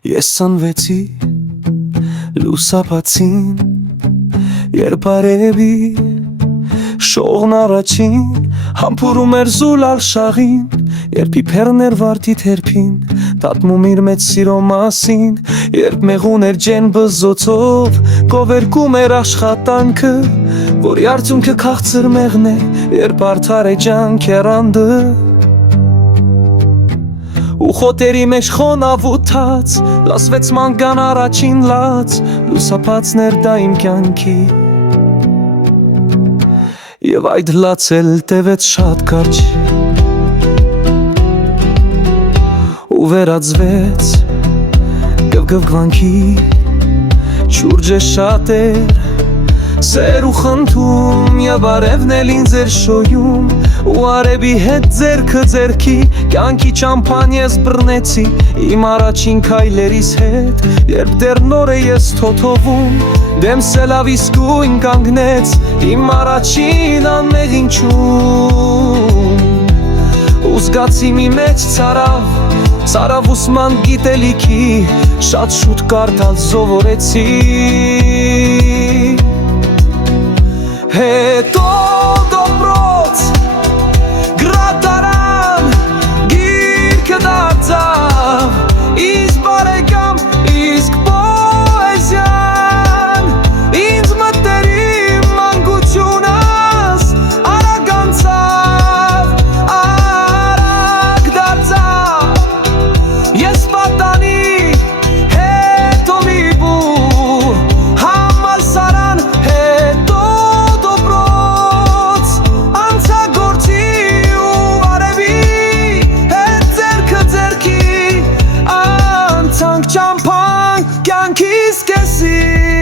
Ես սնվեցի լուսապացին, երբ արևի շողն առաջին համբուրում էր զուլալ շաղին, երբ իբերներ վարդի թերփին տատմում իր մեծ սիրո մասին, երբ մեղուն էր ջեն բզոցով գովերգում էր աշխատանքը, որի արդյունքը քաղցր մեղն է, երբ արդար է ջանքերանդը ու խոտերի մեջ խոնավութած լասվեց մանգան առաջին լաց, լուսապացներ դա իմ կյանքի և այդ լացել տևեց շատ կարճ ու վերածվեց գվգվգվանքի շուրջը շատ էր սեր ու խնդում և արևն էլ ինձ էր շոյում ու արևի հետ ձերքը ձերքի կյանքի ճամփան ես բռնեցի իմ առաջին քայլերիս հետ երբ դեռ նոր է ես թոթովում դեմս լավ իսկույն կանգնեց իմ առաջին անմեղին ճում ու զգացի մի մեջ ցարավ ուսման գիտելիքի շատ շուտ կարդալ սովորեցի հետո դոպրոց գրադարան գիրքը դարձավ ինձ բարեկամ իսկ պոեզիան ինձ մտերիմ մանկությունս արագ անցավ արագ դարձավ ես պատանի հետո մի բու համալսարան հետո ճամփան կյանքիս կեսի